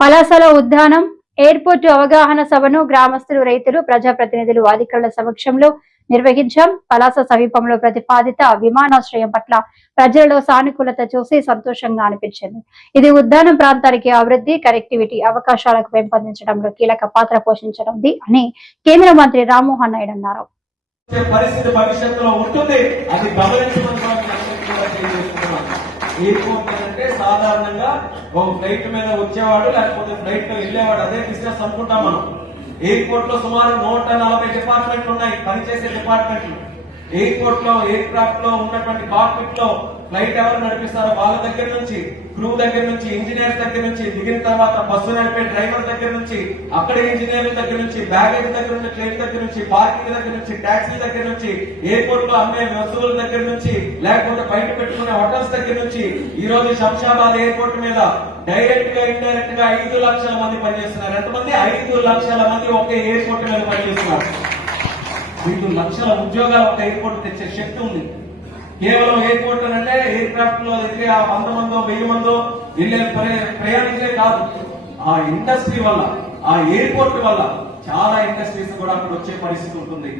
పలాసల ఉద్యానం airport అవగాహన సభను గ్రామస్తులు రైతులు ప్రజాప్రతినిధులు అధికారుల సమక్షంలో నిర్వహించాం. పలాస సమీపంలో ప్రతిపాదిత విమానాశ్రయం పట్ల ప్రజలలో సానుకూలత చూసి సంతోషంగా అనిపించింది. ఇది ఉద్యానం ప్రాంతానికి అభివృద్ధి కనెక్టివిటీ అవకాశాలకు పెంపొందించడంలో కీలక పాత్ర పోషించనుంది అని కేంద్ర మంత్రి రామ్మోహన్ నాయుడు అన్నారు. పరిస్థితి భవిష్యత్తులో ఉంటుంది. అది సాధారణంగా ఒక ఫ్లైట్ మీద వచ్చేవాడు లేకపోతే ఫ్లైట్లో వెళ్ళేవాడు అదే బిజినెస్ అనుకుంటాం మనం. ఎయిర్పోర్ట్లో సుమారు నూట నలభై డిపార్ట్మెంట్లు ఉన్నాయి పనిచేసే డిపార్ట్మెంట్లు ఎయిర్పోర్ట్లో ఎయిర్ క్రాఫ్ట్లో ఉన్నటువంటి కాక్పిట్లో ఫ్లైట్ ఎవరు నడిపిస్తారో వాళ్ళ దగ్గర నుంచి క్రూ దగ్గర నుంచి ఇంజనీర్స్ దగ్గర నుంచి దిగిన తర్వాత బస్సు నడిపే డ్రైవర్ దగ్గర నుంచి అక్కడ ఇంజనీర్ల దగ్గర నుంచి బ్యాగేజ్ దగ్గర నుంచి ట్రైన్ దగ్గర నుంచి పార్కింగ్ దగ్గర నుంచి ట్యాక్సీ దగ్గర నుంచి ఎయిర్పోర్ట్లో అమ్మే వస్తువుల దగ్గర నుంచి లేకపోతే బయట పెట్టుకునే హోటల్స్ దగ్గర నుంచి ఈ రోజు శంషాబాద్ ఎయిర్పోర్ట్ మీద డైరెక్ట్గా ఇండైరెక్ట్గా ఐదు లక్షల మంది పనిచేస్తున్నారు ఎంతమంది ఐదు లక్షల మంది ఒకే ఎయిర్పోర్ట్ మీద పనిచేస్తున్నారు మీకు లక్షల ఉద్యోగాలు ఒక ఎయిర్పోర్ట్ తెచ్చే శక్తి ఉంది. కేవలం ఎయిర్పోర్ట్ అంటే ఎయిర్ క్రాఫ్ట్లో ఎదిగే ఆ వంద మందో వెయ్యి మందో వెళ్ళే ప్రయాణించే కాదు. ఆ ఇండస్ట్రీ వల్ల ఆ ఎయిర్పోర్ట్ వల్ల చాలా ఇండస్ట్రీస్ కూడా అక్కడ వచ్చే పరిస్థితి ఉంటుంది.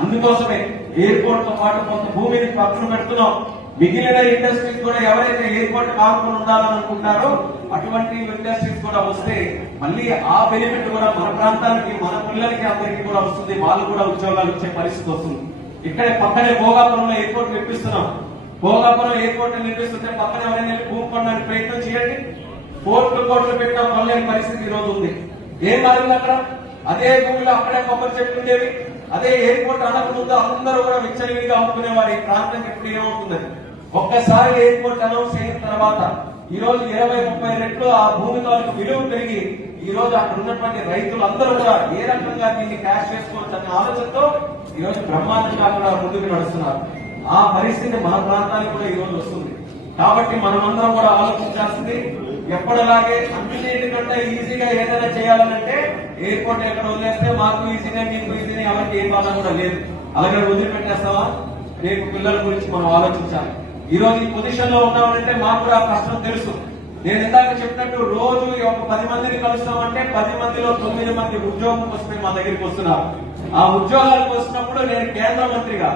అందుకోసమే ఎయిర్పోర్ట్తో పాటు కొంత భూమిని పక్కన పెడుతున్నాం. మిగిలిన ఇండస్ట్రీస్ కూడా ఎవరైతే ఎయిర్పోర్ట్ కాకుండా ఉండాలని అనుకుంటారో అటువంటి ఇండస్ట్రీస్ కూడా వస్తే మళ్ళీ ఆ బెనిఫిట్ కూడా మన ప్రాంతానికి మన పిల్లలకి అందరికీ కూడా వస్తుంది. వాళ్ళు కూడా ఉద్యోగాలు వచ్చే పరిస్థితి వస్తుంది. ఇక్కడే పక్కనే భోగాపురంలో ఎయిర్పోర్ట్ నిర్మిస్తున్నాం. భోగాపురం ఎయిర్పోర్ట్ నిర్మిస్తుంటే పక్కన ఎవరైనా వెళ్ళి భూమి కొనడానికి ప్రయత్నం చేయండి. కోట్లు కోట్లు పెట్టడం కొనలేని పరిస్థితి ఈ రోజు ఉంది. ఏం మారింది అక్కడ? అదే భూమిలో అక్కడే కొబ్బరి చెట్లు ఉండేవి. అదే ఎయిర్పోర్ట్ అనకముందు అందరూ కూడా విచ్చలవిడిగా అమ్ముకునేవారు. ఈ ప్రాంతం ఇప్పుడు ఏమవుతుందని ఒక్కసారి ఎయిర్పోర్ట్ అనౌన్స్ అయిన తర్వాత ఈ రోజు ఇరవై ముప్పై రెట్లు ఆ భూమి తాలూకు విలువ పెరిగి ఈ రోజు అక్కడ ఉన్నటువంటి రైతులు అందరూ కూడా ఏ రకంగా దీన్ని క్యాష్ చేసుకోవచ్చు అనే ఆలోచనతో ఈ రోజు బ్రహ్మాండంగా కూడా ముందుకు నడుస్తున్నారు. ఆ పరిస్థితి మన ప్రాంతానికి కూడా ఈ రోజు వస్తుంది. కాబట్టి మనమందరం కూడా ఆలోచించాల్సింది ఎప్పటిలాగే అన్నిటికంటే ఈజీగా ఏదైనా చేయాలనంటే ఎయిర్పోర్ట్ ఎక్కడ వదిలేస్తే మాకు ఈజీగా మీకు ఈజీగా ఎవరికి ఏ బాధ కూడా లేదు. అలాగే వదిలిపెట్టేస్తావా? రేపు పిల్లల గురించి మనం ఆలోచించాలి. ఈరోజు ఈ పొజిషన్లో ఉన్నామంటే మాకు కూడా ఆ కష్టం తెలుసు. నేను ఇందాక చెప్పినట్టు రోజు ఈ ఒక పది మందిని కలుస్తామంటే పది మందిలో తొమ్మిది మంది ఉద్యోగం వస్తే మా దగ్గరికి వస్తున్నారు. ఆ ఉద్యోగాలకు వస్తున్నప్పుడు నేను కేంద్ర మంత్రిగా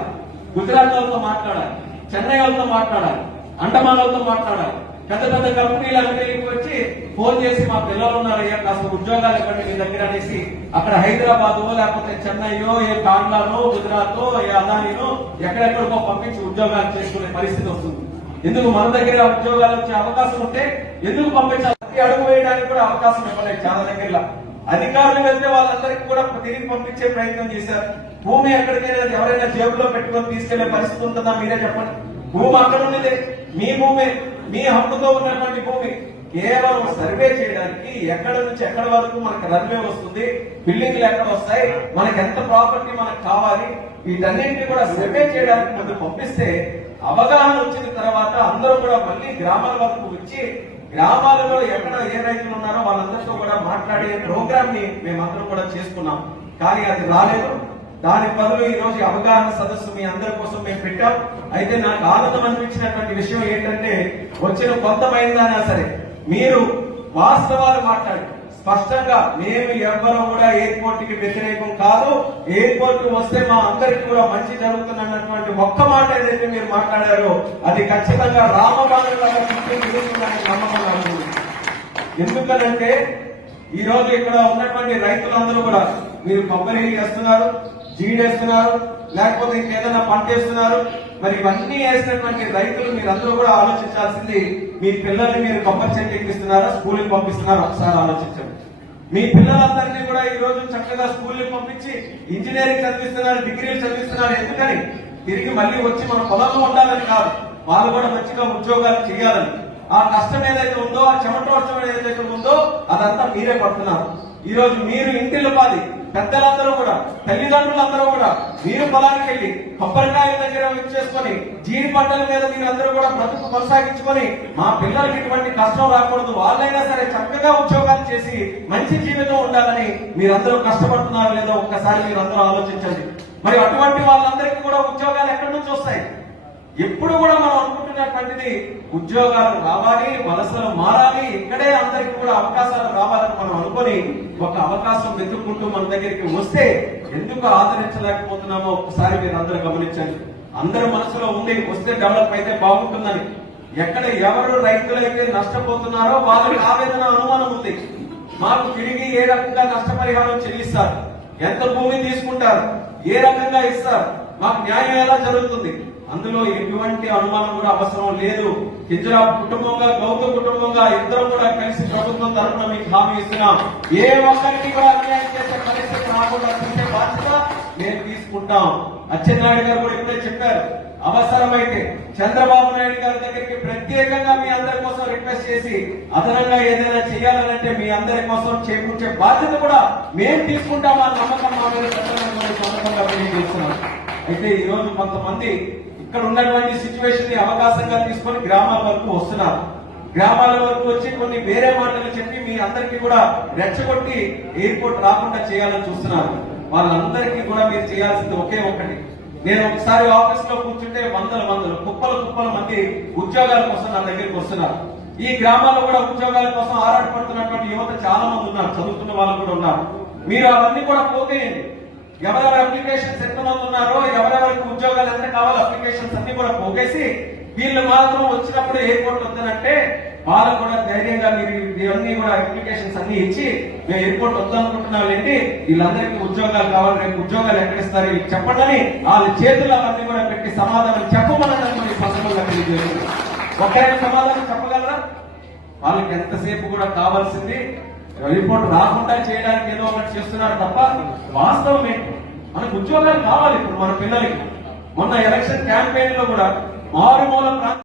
గుజరాత్ వాళ్ళతో మాట్లాడాలి చెన్నై వాళ్ళతో మాట్లాడాలి అండమాన్ వాళ్ళతో మాట్లాడాలి. పెద్ద పెద్ద కంపెనీలు అన్నిటికి వచ్చి ఫోన్ చేసి మా పిల్లలు ఉన్నారయ్యా కాస్త ఉద్యోగాలు ఇవ్వండి మీ దగ్గర అనేసి అక్కడ హైదరాబాద్ లేకపోతే చెన్నైయో ఏ కాంగ్లానో గుజరాత్ ఏ అదానినో ఎక్కడెక్కడికో పంపించి ఉద్యోగాలు చేసుకునే పరిస్థితి వస్తుంది. ఎందుకు మన దగ్గర ఉద్యోగాలు వచ్చే అవకాశం ఉంటే ఎందుకు పంపించాలి? ప్రతి అడుగు వేయడానికి కూడా అవకాశం ఇవ్వలేదు చాలా దగ్గరలో. అధికారులు వెళ్తే వాళ్ళందరికీ కూడా తిరిగి పంపించే ప్రయత్నం చేశారు. భూమి ఎక్కడికైనా ఎవరైనా జేబులో పెట్టుకొని తీసుకెళ్ళే పరిస్థితి ఉంటుందా? మీరే చెప్పండి. భూమి అక్కడ ఉన్నదే. మీ భూమే. మీ హక్కుతో ఉన్నటువంటి భూమి. కేవలం సర్వే చేయడానికి ఎక్కడ నుంచి ఎక్కడ వరకు మనకు రన్వే వస్తుంది బిల్డింగ్లు ఎక్కడ వస్తాయి మనకి ఎంత ప్రాపర్టీ మనకు కావాలి వీటన్నింటినీ కూడా సర్వే చేయడానికి ముందు పంపిస్తే అవగాహన వచ్చిన తర్వాత అందరూ కూడా మళ్ళీ గ్రామాల వరకు వచ్చి గ్రామాలలో ఎక్కడ ఏ రైతులు ఉన్నారో వాళ్ళందరితో కూడా మాట్లాడే ప్రోగ్రామ్ని మేమందరం కూడా చేసుకున్నాం. కానీ అది రాలేదు. దాని బదులు ఈ రోజు అవగాహన సదస్సు మీ అందరి కోసం మేము పెట్టాం. అయితే నాకు ఆనందం అనిపించినటువంటి విషయం ఏంటంటే వచ్చిన కొంతమైందైనా సరే మీరు వాస్తవాలు మాట్లాడండి స్పష్టంగా మేము ఎవ్వరూ కూడా ఎయిర్పోర్ట్కి వ్యతిరేకం కాదు. ఎయిర్పోర్ట్ వస్తే మా అందరికి కూడా మంచి జరుగుతున్నటువంటి ఒక్క మాట ఏదైతే మీరు మాట్లాడారో అది ఖచ్చితంగా రామబాణులాగా తిరుగుతుందని నమ్మకం ఎందుకనంటే ఈ రోజు ఇక్కడ ఉన్నటువంటి రైతులందరూ కూడా మీరు కొబ్బరి వేస్తున్నారు. జీడేస్తున్నారు లేకపోతే ఇంకేదైనా పంట వేస్తున్నారు మరి ఇవన్నీ వేసినటువంటి రైతులు మీరందరూ కూడా ఆలోచించాల్సింది మీ పిల్లల్ని మీరు కొబ్బరి చెట్టు ఎక్కిస్తున్నారా స్కూల్కి పంపిస్తున్నారా? ఒకసారి ఆలోచించండి. మీ పిల్లలందరినీ కూడా ఈ రోజు చక్కగా స్కూల్కి పంపించి ఇంజనీరింగ్ చదివిస్తున్నారు డిగ్రీలు చదివిస్తున్నారు ఎందుకని? తిరిగి మళ్ళీ వచ్చి మన పొలంలో ఉండాలని కాదు వాళ్ళు కూడా మంచిగా ఉద్యోగాలు చేయాలని. ఆ కష్టం ఏదైతే ఉందో ఆ చెమటోత్సవం ఏదైతే ఉందో అదంతా మీరే పడుతున్నారు. ఈ రోజు మీరు ఇంటిలో పాది పెద్దలందరూ కూడా తల్లిదండ్రులందరూ కూడా మీరు పొలానికి వెళ్ళి కొబ్బరికాయల దగ్గర ఇచ్చేసుకొని జీడి పంటల మీద మీరందరూ కూడా బ్రతుకు కొనసాగించుకొని మా పిల్లలకి ఇటువంటి కష్టం రాకూడదు. వాళ్ళైనా సరే చక్కగా ఉద్యోగాలు చేసి మంచి జీవితం ఉండాలని మీరందరూ కష్టపడుతున్నారో లేదో ఒక్కసారి మీరందరూ ఆలోచించండి. మరి అటువంటి వాళ్ళందరికీ కూడా ఉద్యోగాలు ఎక్కడి నుంచి వస్తాయి? ఎప్పుడు కూడా మనం అనుకుంటున్నటువంటిది ఉద్యోగాలు రావాలి వలసలు మారాలి ఇక్కడే అందరికి కూడా అవకాశాలు రావాలని మనం అనుకొని ఒక అవకాశం వెతుక్కుంటూ మన దగ్గరికి వస్తే ఎందుకు ఆదరించలేకపోతున్నామో ఒకసారి మీరు అందరూ గమనించండి. అందరి మనసులో ఉంది వస్తే డెవలప్ అయితే బాగుంటుందని. ఎక్కడ ఎవరు రైతులైతే నష్టపోతున్నారో వాళ్ళకి ఆవేదన అనుమానం ఉంది. మాకు తిరిగి ఏ రకంగా నష్టపరిహారం చెల్లిస్తారు? ఎంత భూమి తీసుకుంటారు? ఏ రకంగా ఇస్తారు? మాకు న్యాయం ఎలా జరుగుతుంది? అందులో ఎటువంటి అనుమానం కూడా అవసరం లేదు. హిజ్రా కుటుంబంగా గౌతమ కుటుంబంగా ఇద్దరు కూడా కలిసి ప్రభుత్వం తరఫున మీకు హామీ ఇస్తున్నాం. ఏ ఒక్కరికి కూడా అన్యాయం చేసే పరిస్థితి రాకుండా చూసే బాధ్యత మేము తీసుకుంటాం. అచ్చెన్నాయుడు గారు కూడా ఇప్పుడే చెప్పారు. అవసరమైతే చంద్రబాబు నాయుడు గారి దగ్గరికి ప్రత్యేకంగా మీ అందరి కోసం రిక్వెస్ట్ చేసి అదనంగా ఏదైనా చేయాలనంటే మీ అందరి కోసం చేకూర్చే బాధ్యత కూడా మేము తీసుకుంటామని నమ్మకం మా మీద సందర్భంగా తెలియజేస్తున్నాం అయితే ఈ రోజు కొంతమంది ఇక్కడ ఉన్నటువంటి సిచ్యువేషన్ని అవకాశంగా తీసుకొని గ్రామాల వరకు వస్తున్నారు. గ్రామాల వరకు వచ్చి కొన్ని వేరే మాటలు చెప్పి మీ అందరికీ కూడా రెచ్చగొట్టి ఎయిర్పోర్ట్ రాకుండా చేయాలని చూస్తున్నారు. వాళ్ళందరికీ కూడా మీరు చేయాల్సింది ఒకే ఒకటి నేను ఒకసారి ఆఫీస్లో కూర్చుంటే వందల వందలు కుప్పల కుప్పల మంది ఉద్యోగాల కోసం నా దగ్గరికి వస్తున్నారు. ఈ గ్రామాల్లో కూడా ఉద్యోగాల కోసం ఆరాటపడుతున్నటువంటి యువత చాలా మంది ఉన్నారు చదువుతున్న వాళ్ళు కూడా ఉన్నారు. మీరు అవన్నీ కూడా పోతేయండి. ఎవరెవరు అప్లికేషన్స్ ఎంతమంది ఉన్నారో ఎవరెవరికి ఉద్యోగాలు ఎంత కావాలో అప్లికేషన్స్ అన్ని కూడా పోగేసి వీళ్ళు మాత్రం వచ్చినప్పుడు ఎయిర్పోర్ట్ వద్దనంటే వాళ్ళు కూడా ధైర్యంగా మీరు ఇవన్నీ కూడా అప్లికేషన్స్ అన్ని ఇచ్చి మేము ఎయిర్పోర్ట్ వద్దనుకుంటున్నాం ఏంటి? వీళ్ళందరికీ ఉద్యోగాలు కావాలి రేపు ఉద్యోగాలు ఎక్కడిస్తారు? వీళ్ళకి చెప్పండి అని వాళ్ళ చేతులు అవన్నీ కూడా పెట్టి సమాధానం చెప్పమని మనం సందర్భంగా ఒక్కరైనా సమాధానం చెప్పగలరా? వాళ్ళకి ఎంతసేపు కూడా కావాల్సింది? రిపోర్ట్ రాకుండా చేయడానికి ఏదో ఒకటి చేస్తున్నారు తప్ప వాస్తవం ఏంటి? మనకు ఉద్యోగాలు కావాలి ఇప్పుడు మన పిల్లలకి. మొన్న ఎలక్షన్ క్యాంపెయిన్లో కూడా మారుమూల ప్రాంత